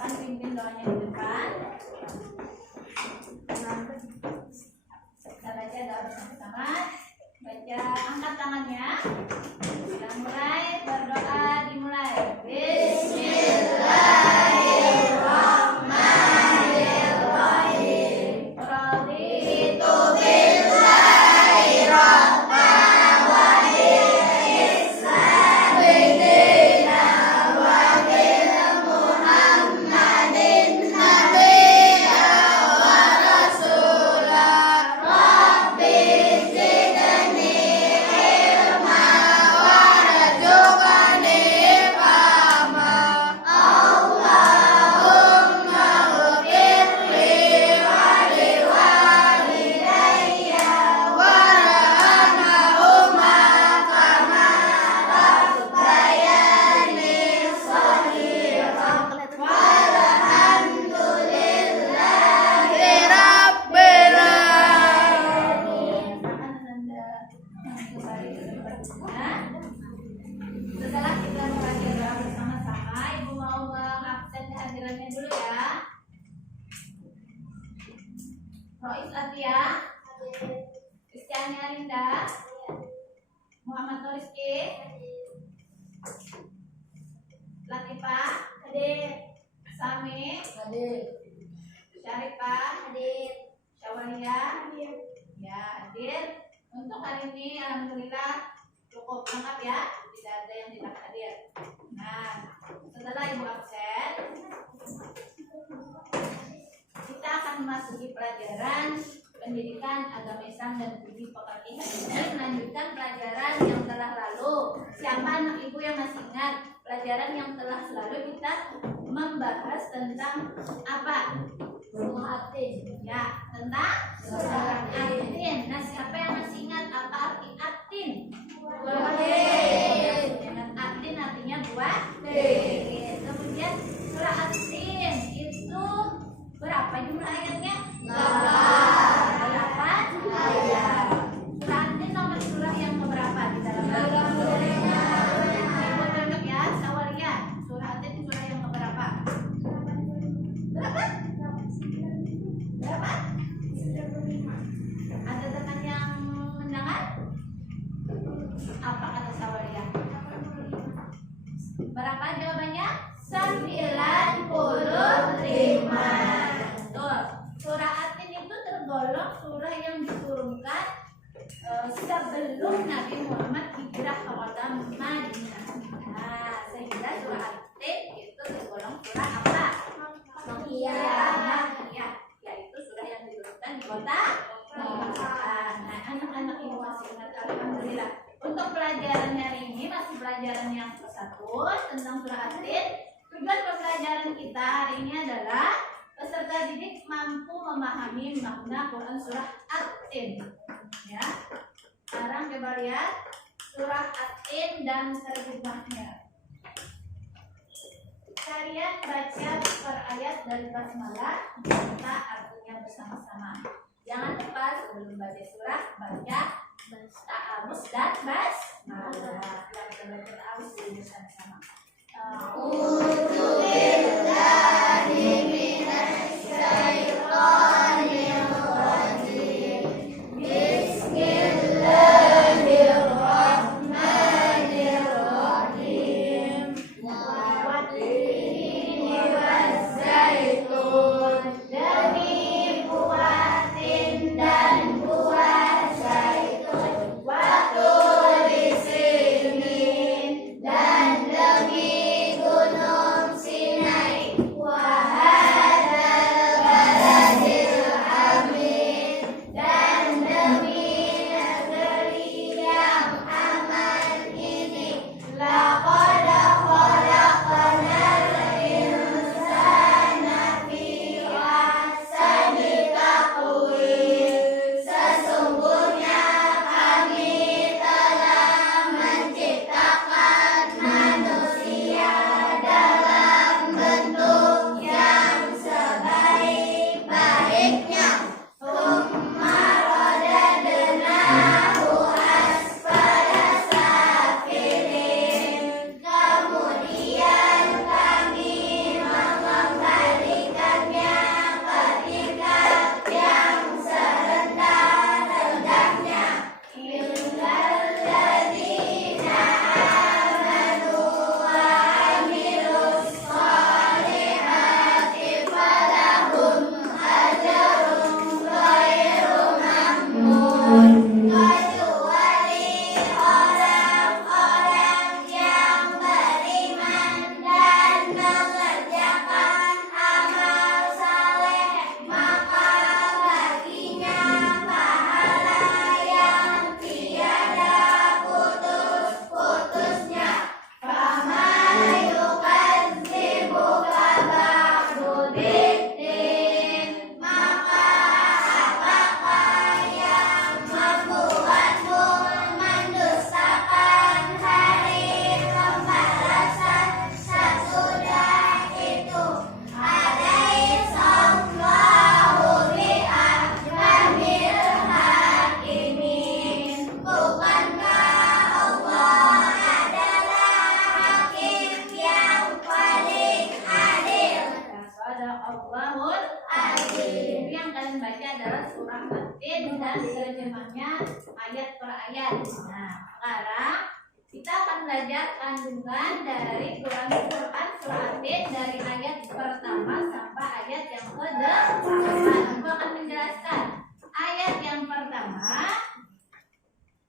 silakan pimpin doanya di depan. Kita baca doa bersama-sama. Baca, angkat tangannya. Kita mulai berdoa, dimulai. Bismillahirrahmanirrahim. Raditu billahi rahman wa bil Islam dinan wa bil Muhammadin nabiyyan wa rasulan. Rabbi zidni ilma warzuqni fahma. Allahumma ighfirli wa liwalidayya warhamhuma kama rabbayani shaghira. Walhamdulillahi rabbil alamin. Setelah kita membaca doa bersama-sama, Ibu mau mengabsen kehadirannya dulu ya. Rois Atia, Kristiania Linda, Muhammad Nuriski, Latifah, Sami, Syarifah, Syawalia, ya hadir. Untuk hari ini alhamdulillah cukup lengkap ya, tidak ada yang tidak hadir. Nah, setelah Ibu absen, kita akan memasuki pelajaran pendidikan agama Islam dan budi pekerti hari ini, melanjutkan pelajaran yang telah lalu. Siapa anak Ibu yang masih ingat pelajaran yang telah lalu? Kita membahas tentang apa? Surah Atin. Ya, tentang surah Atin. Nah, siapa yang masih ingat apa arti Atin? Buah. Dengan Atin artinya buah. Kemudian surah Atin itu berapa jumlah ayatnya? 8 ayat. Surah Atin nomor surah yang keberapa di dalam Al-Qur'an? Ibu tunjuk ya, Sawalia. Surah Atin surah yang keberapa? Berapa? Ada teman yang mendengar? Apa kata Sawalia? Berapa jawabannya? 95. Betul. Surah Atin itu tergolong surah yang diturunkan sebelum Nabi Muhammad hijrah ke kota Madinah. Nah, sehingga surah Atin itu tergolong surah apa? Makkiyah, yaitu surah yang diturunkan di kota Makkah. Nah, anak-anak Ibu masih ingat, alhamdulillah. Untuk pelajaran hari ini masih pelajaran yang ke-1 tentang surah Atin. Tujuan pembelajaran kita hari ini adalah peserta didik mampu memahami makna Quran surah Atin. Ya. Sekarang coba lihat surah Atin dan terjemahnya. Kalian baca per ayat dari basmalah, kita artinya bersama-sama. Jangan lupa sebelum baca surah baca ta'awuz dan basmalah. Kita baca ta'awuz dulu bersama-sama. A'udzu billahi minasy syaithanir rajim. Bismillahirrahmanirrahim. Wat-tini waz-zaitun. Demi buah tin dan buah zaitun. Wa-turi sinin dan demi Gunung Sinai. Sadaqallahul Azim. Yang kalian baca adalah surah At-Tin dan terjemahnya ayat per ayat. Nah, sekarang kita akan belajar kandungan dari Quran surah At-Tin dari ayat pertama sampai ayat yang ke-8. Aku akan menjelaskan ayat yang pertama.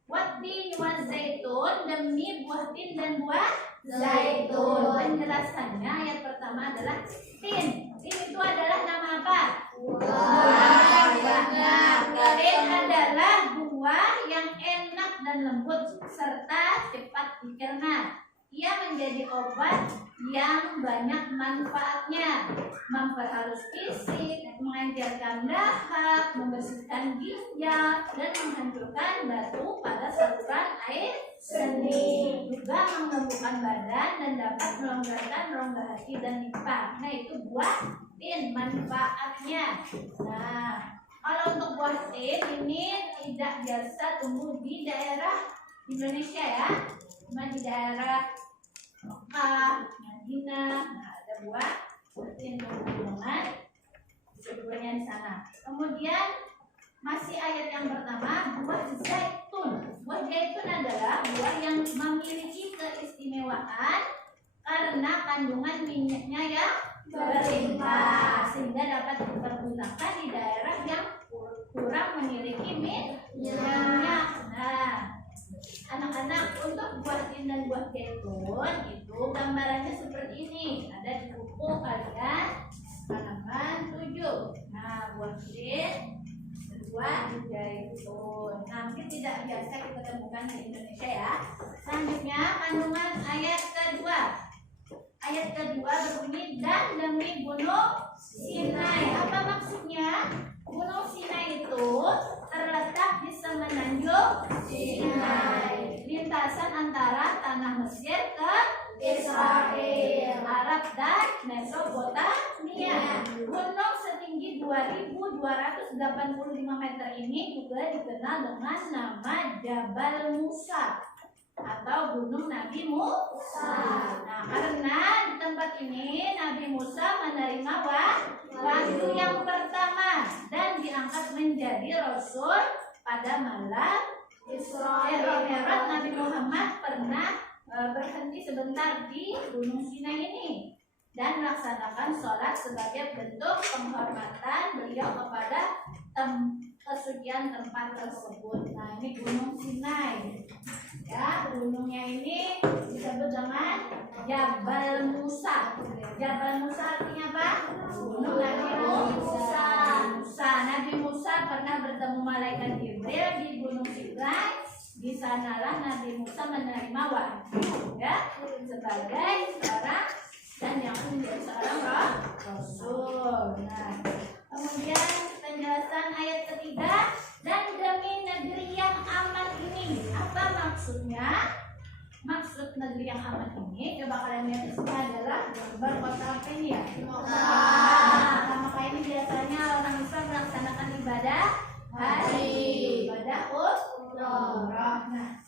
Watin wa zaitun, demi buah tin dan buah zaitun. Penjelasannya ayat pertama adalah tin. Tin itu adalah nama apa? Buah. Tin adalah buah yang enak dan lembut serta cepat dicerna. Ia menjadi obat yang banyak manfaatnya, memperhalus fisik, mengajarkan dahak, membersihkan ginjal, dan menghancurkan batu pada saluran air seni. Juga mengembukan badan dan dapat melonggarkan rongga hati dan limpa. Nah, itu buah tin manfaatnya. Nah, kalau untuk buah tin ini tidak biasa tumbuh di daerah Indonesia ya, cuma di daerah Mekah, Madinah. Nah, ada buah tin pegunungan, buahnya di sana. Kemudian masih ayat yang pertama, buah zaitun. Buah zaitun adalah buah yang memiliki keistimewaan karena kandungan minyaknya yang berlimpah, sehingga dapat dipergunakan di daerah yang kurang memiliki minyak. Nah, anak-anak, untuk buah tin dan buah zaitun itu gambarannya seperti ini. Ada di buku kalian halaman 7. Nah, buah tin, buah zaitun. Nah, mungkin tidak biasa kita temukan di Indonesia ya. Selanjutnya kandungan ayat kedua. Ayat kedua berbunyi, dan demi gunung Sinai. Apa maksudnya? Gunung Sinai itu terletak di semenanjung Sinai, lintasan antara tanah Mesir ke Israel, Arab dan Mesopotamia. Gunung setinggi 2.285 meter ini juga dikenal dengan nama Jabal Musa atau Gunung Nabi Musa. Nah, karena di tempat ini Nabi Musa menerima wahyu yang pertama dan diangkat menjadi rasul pada malam Isra Mi'raj. Nabi Muhammad pernah berhenti sebentar di Gunung Sinai ini dan melaksanakan sholat sebagai bentuk penghormatan beliau kepada kesucian tempat tersebut. Nah, ini Gunung Sinai. Ya, gunungnya ini disebut dengan Jabal Musa. Jabal Musa artinya apa? Gunung Nabi Musa. Nabi Musa pernah bertemu malaikat Jibril di Gunung Sinai. Di sanalah Nabi Musa menerima wahyu ya, sebagai seorang dan yang menjadi seorang rasul. Nah, kemudian penjelasan ayat ketiga, dan demi negeri yang aman ini. Apa maksudnya? Maksud negeri yang aman ini, coba kalian lihat di sini adalah gambar kota apa ini ya? Nah, maka ini biasanya orang Islam melaksanakan ibadah haji, ibadah umroh. Nah,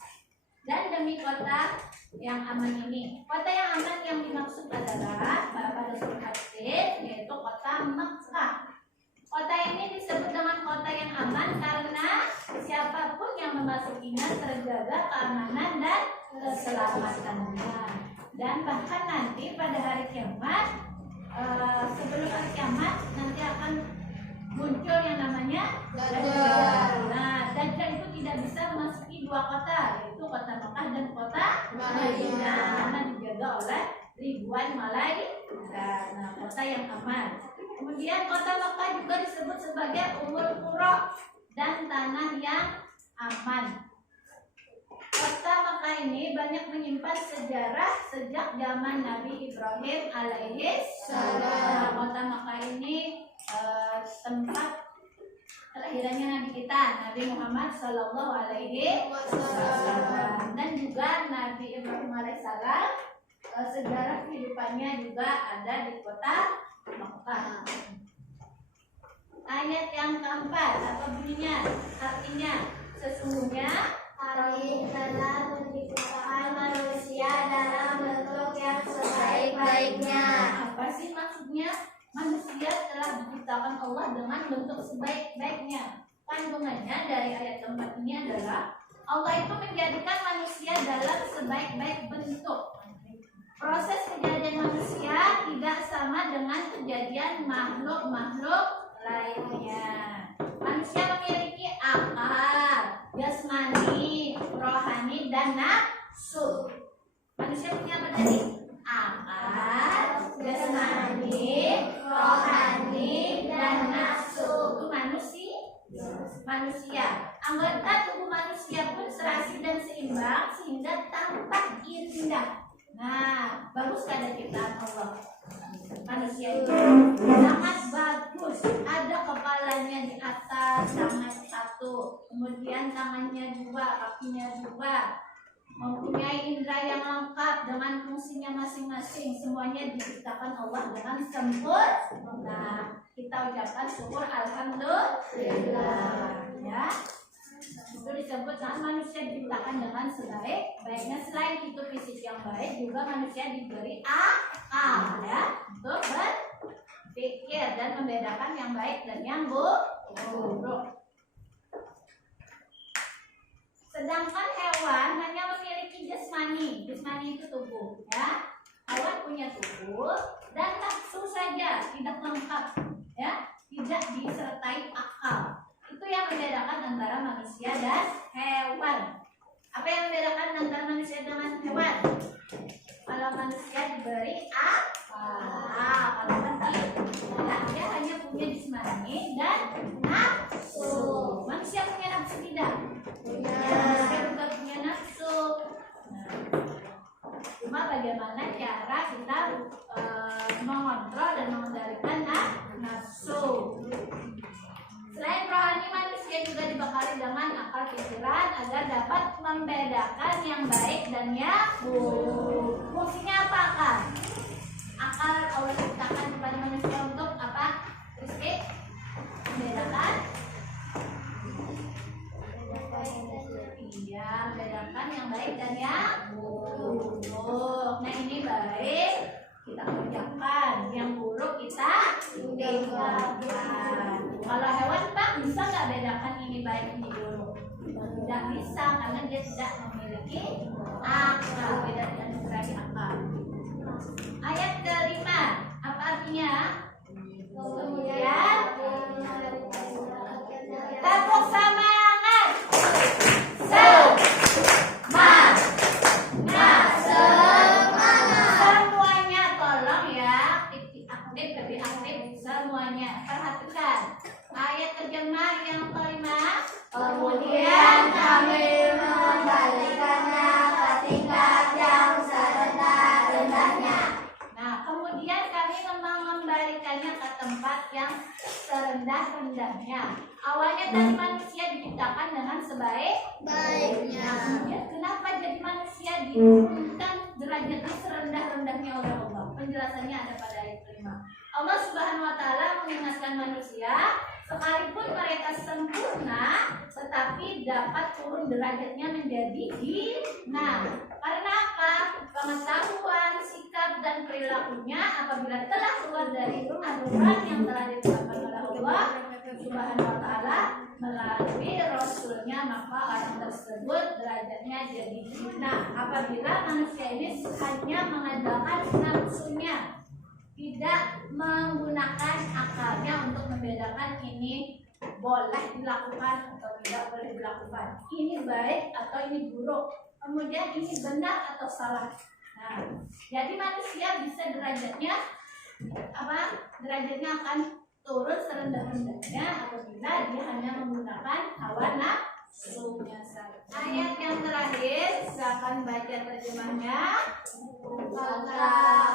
dan demi kota yang aman ini. Kota yang aman yang dimaksud adalah pada surat At-Tin, yaitu kota Mekah. Kota ini disebut dengan kota yang aman karena siapapun yang memasukinya terjaga keamanan dan keselamatannya. Dan bahkan nanti pada hari kiamat, sebelum hari kiamat nanti akan muncul yang namanya Dajjal. Nah, Dajjal itu tidak bisa memasuki dua kota, yaitu kota Mekah dan kota Madinah, karena dijaga oleh ribuan malaikat. Nah, kota yang aman. Kemudian kota Mekah juga disebut sebagai Ummul Qura dan tanah yang aman. Kota Mekah ini banyak menyimpan sejarah sejak zaman Nabi Ibrahim alaihissalam. Kota Mekah ini tempat kelahirannya Nabi kita, Nabi Muhammad Sallallahu Alaihi Wasallam, dan juga Nabi Ibrahim alaihissalam. Sejarah kehidupannya juga ada di kota Mekah. Ayat yang keempat, apa bunyinya? Artinya, sesungguhnya kami telah menciptakan manusia dalam bentuk yang sebaik-baiknya. Apa sih maksudnya? Manusia diciptakan Allah dengan bentuk sebaik-baiknya. Kandungannya dari ayat keempat ini adalah Allah itu menjadikan manusia dalam sebaik-baik bentuk. Proses kejadian manusia tidak sama dengan kejadian makhluk-makhluk lainnya. Manusia memiliki akal, jasmani, rohani, dan nafsu. Manusia punya apa tadi? Akal, jasmani, rohani, dan nafsu. Itu manusia. Anggota tubuh manusia pun serasi dan seimbang sehingga tampak indah. Nah, bagus kada ciptaan Allah. Manusia itu sangat bagus. Ada kepalanya di atas, tangan satu, kemudian tangannya dua, kakinya dua, mempunyai indera yang lengkap dengan fungsinya masing-masing. Semuanya diciptakan Allah dengan sempurna. Kita ucapkan syukur alhamdulillah. Ya, itu disebut manusia diciptakan dengan sebaik-baiknya. Selain itu fisik yang baik, juga manusia diberi akal ya untuk berpikir dan membedakan yang baik dan yang buruk. Sedangkan hewan hanya memiliki jasmani. Jasmani itu tubuh ya. Hewan punya tubuh dan nafsu saja, tidak lengkap ya, tidak disertai akal. Itu yang membedakan antara manusia dan hewan. Apa yang membedakan antara manusia dengan hewan? Kalau manusia diberi akal, kalau kan tidak, dia hanya punya jasmani dan nafsu. Manusia punya nafsu tidak? Manusia juga punya nafsu. Nah, cuma bagaimana cara kita mengontrol dan mengendalikan nafsu. Selain rohani, manusia juga dibekali dengan akal pikiran agar dapat membedakan yang baik dan yang buruk. Fungsinya apa akal? Akal Allah ciptakan kepada manusia untuk apa? Rizki? Membedakan? Iya, membedakan yang baik dan yang buruk. Nah, ini baik kita kerjakan, yang buruk kita tinggalkan. Kalau hewan Pak bisa nggak bedakan ini baik ini buruk? Tidak bisa karena dia tidak memiliki akal, beda dengan dari akal. Ayat kelima apa artinya? Kemudian tepuk semangat. Semuanya tolong ya, aktif lebih aktif semuanya. Perhatikan ayat terjemah yang kelima. Kemudian kami mengembalikannya ke tingkat yang serendah-rendahnya. Nah, kemudian kami mengembalikannya ke tempat yang serendah-rendahnya. Awalnya tadi manusia diciptakan dengan sebaik-baiknya. Ya, kenapa jadi manusia diturunkan derajatnya serendah-rendahnya oleh Allah? Penjelasannya ada pada ayat 5. Allah Subhanahu wa taala mengingatkan manusia, sekalipun mereka sempurna, tetapi dapat turun derajatnya menjadi hina. Karena apa? Pengetahuan, sikap, dan perilakunya apabila telah keluar dari aturan yang telah ditetapkan oleh Allah Subhanahu wa taala melalui Rasulnya, maka orang tersebut derajatnya jadi hina. Apabila manusia ini hanya mengandalkan nafsunya, tidak menggunakan akalnya untuk membedakan ini boleh dilakukan atau tidak boleh dilakukan, ini baik atau ini buruk, kemudian ini benar atau salah. Nah, jadi manusia bisa derajatnya apa? Derajatnya akan turun serendah-rendahnya apabila dia hanya menggunakan hawa nafsunya saja. Ayat yang terakhir, silakan baca terjemahnya. Maka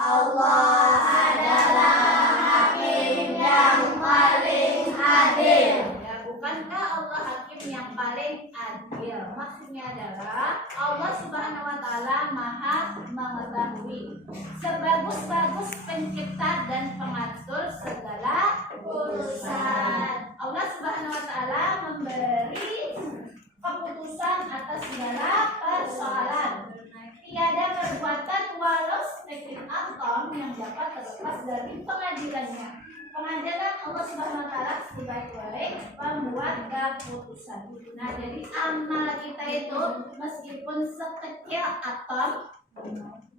Allah adalah hakim yang paling adil. Ya, bukankah Allah hakim yang paling adil? Maksudnya adalah Allah Subhanahu wa taala Maha mengetahui. Sebagus-bagus pencipta dan pengatur segala urusan, Allah Subhanahu wa taala memberi keputusan atas segala persoalan. Tiada perbuatan walau sedetik atom yang dapat terlepas dari pengadilannya. Pengadilan Allah Subhanahu wa taala sebaik-baik pembuat keputusan. Nah, jadi amal kita itu meskipun sekecil atom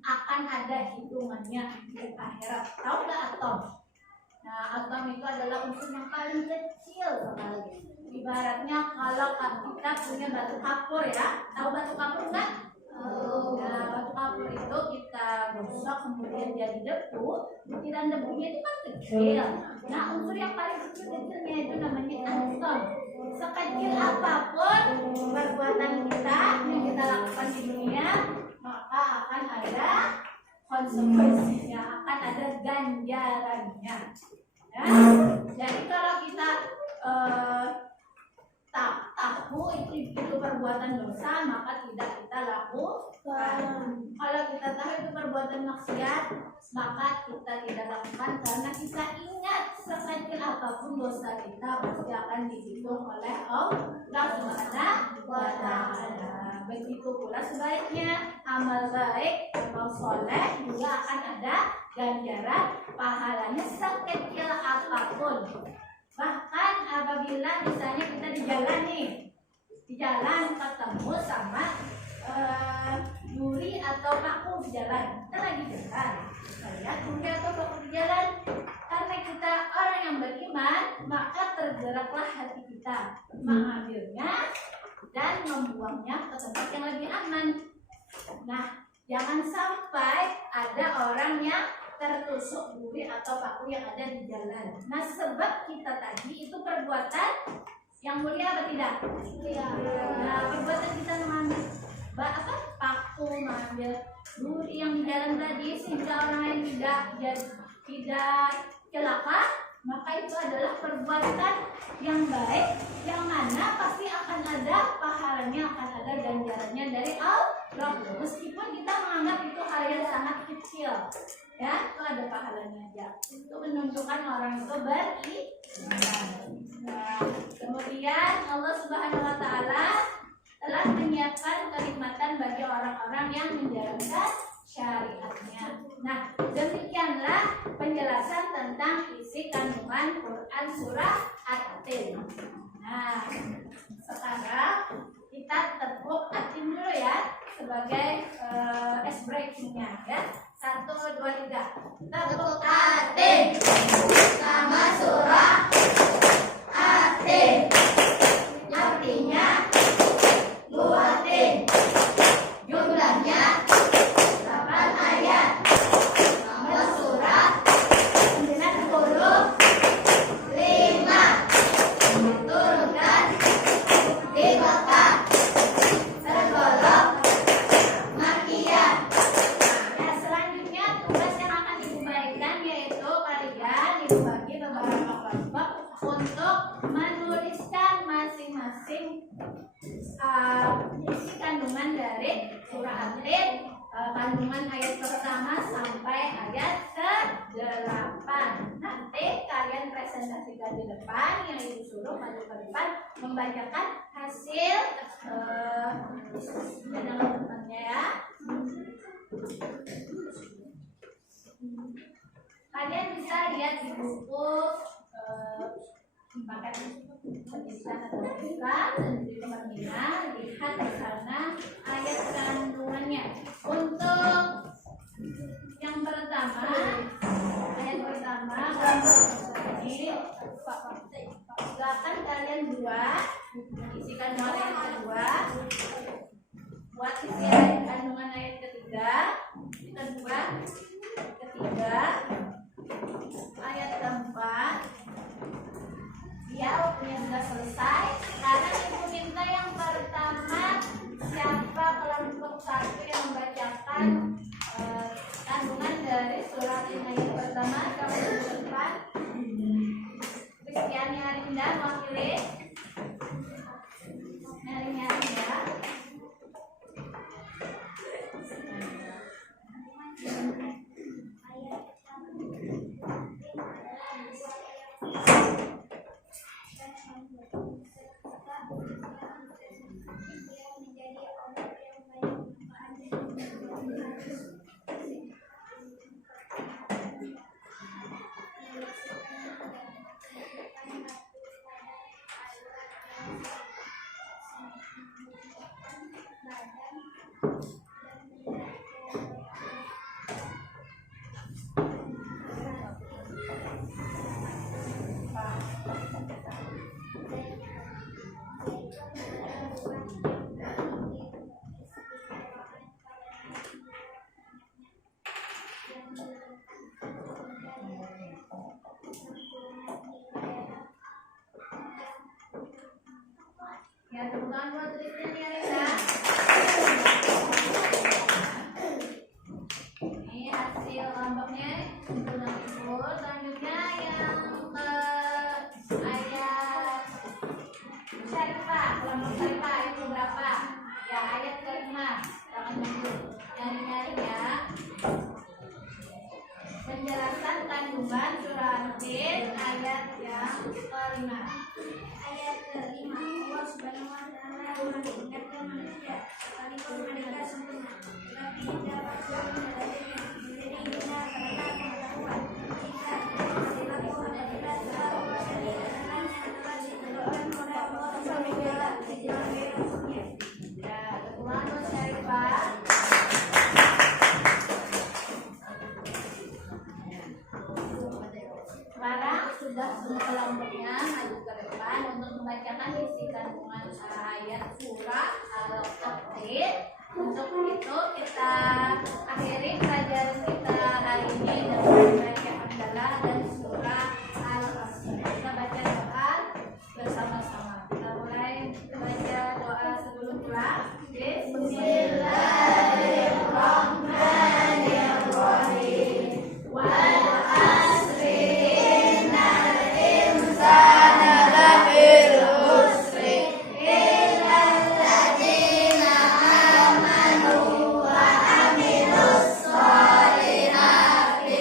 akan ada hitungannya di akhirat. Tahu nggak atom? Nah, atom itu adalah unsur yang paling kecil sekali. Ibaratnya kalau kita punya batu kapur ya, tahu batu kapur nggak? Nah, batu kapur itu kita gosok kemudian jadi debu, butiran debunya itu kan kecil. Nah, unsur yang paling kecilnya itu namanya atom. Sekecil apapun perbuatan kita yang kita lakukan di dunia, maka akan ada konsekuensinya, akan ada ganjarannya. Ya? Jadi kalau kita tak tahu itu perbuatan dosa, maka tidak kita lakukan. Kalau kita tahu itu perbuatan maksiat, maka kita tidak lakukan karena kita ingat sekecil apapun dosa kita pasti akan dihitung oleh Allah Subhanahu wa taala. Begitu pula sebaliknya, amal baik, amal soleh juga akan ada ganjaran pahalanya sekecil apapun. Bahkan apabila misalnya kita di jalan ketemu sama duri atau paku di jalan, kita lagi jalan, lihat duri atau paku di jalan, karena kita orang yang beriman, maka tergeraklah hati kita mengambilnya dan membuangnya ke tempat yang lebih aman. Nah, jangan sampai ada orang yang tertusuk duri atau paku yang ada di jalan. Nah, sebab kita tadi itu perbuatan yang mulia apa tidak? Iya. Nah, perbuatan kita mengambil paku, mengambil duri yang di jalan tadi sehingga orang lain tidak celaka, maka itu adalah perbuatan yang baik, yang mana pasti akan ada pahalanya, akan ada ganjarannya dari Allah. Meskipun kita menganggap itu hal yang sangat kecil, ya, itu ada pahalanya aja. Itu menunjukkan orang itu beriman. Nah, kemudian Allah Subhanahu wa taala telah menyiapkan kenikmatan bagi orang-orang yang menjalankan syariatnya. Nah, demikianlah penjelasan tentang isi kandungan Quran surah At-Tin. Nah, sekarang kita tepuk At-Tin dulu ya sebagai ice breaking-nya ya. 1, 2, 3. Tepuk At-Tin. Nama surah At-Tin. Artinya dua tin. Jumlahnya 8 ayat. Nama surah 95. Diturunkan di Mekah. Tergolong Makkiyah. Ya, selanjutnya tugas yang akan dibagikan yaitu kalian dibagi beberapa kelompok untuk menuliskan masing-masing isi kandungan dari surah At-Tin, kandungan ayat pertama sampai ayat ke-8. Nanti kalian presentasikan di depan, yang ibu suruh maju ke depan membacakan hasil dengan teman-temannya ya. Kalian bisa lihat di buku paket penulisan atau tulisan dan di teman-teman lihat di sana ayat kandungannya. Untuk yang pertama, ayat pertama ini silakan kalian buat isi kandungan ayat kedua, buat isi ayat kandungan ayat ketiga, kedua, ketiga, ayat keempat. Ya, waktunya sudah selesai. Karena ibu minta yang pertama, siapa kelompok 1 yang membacakan kandungan dari surat ayat pertama kamu di depan. Kristiani Arinda mewakili. Arinda. Ya, tepuk tangan buat tulisnya nih, Rina. Ini hasil kelompoknya untuk Ibu. Selanjutnya yang ke ayat Syarifah, kelompok Syarifah itu berapa? Ya, ayat kelima. Jangan dulu nyari-nyari ya. Penjelasan kandungan surah An-Nil ayat yang kelima. Ayat ke-5. Allah Subhanahu wa taala mengingatkan manusia sekalipun mereka sempurna, tetapi tidak pasti menjadinya menjadi guna karena pengetahuan. Jika perilaku adalah selalu dari jalan yang telah ditentukan oleh Allah SWT sebagai rasulnya. Ya, teman Mas Syarifah. Sekarang sudah semua kelompoknya maju ke depan untuk membacakan isi kandungan ayat surah Al-Qadr. Untuk itu kita akhiri pelajaran kita hari ini dengan membaca hamdalah dan surah Al-Qadr. Kita baca doa bersama-sama. Kita mulai baca doa sebelum pulang. Bismillahirrahmanirrahim. Wal asri innal insana lafil khusri illal ladzina amanu wa amilus sholihati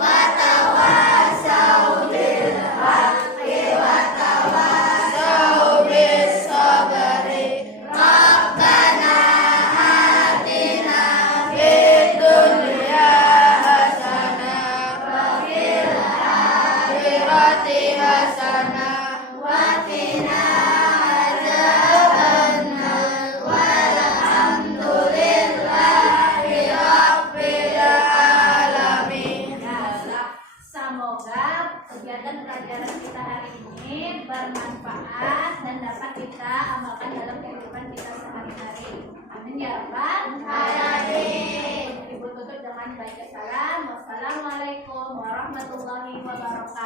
wa tawassaw bil haqqi wa tawassaw bis sabri. Rabbana atina fid dunya hasanah wa fil akhirati hasanah wa qina adzabannar walhamdulillahi rabbil alamin. Semoga kegiatan pelajaran kita hari ini bermanfaat dan dapat kita amalkan dalam kehidupan kita sehari-hari. Amin ya rabbal alamin. Ibu tutup dengan baca salam. Wassalamualaikum warahmatullahi wabarakatuh.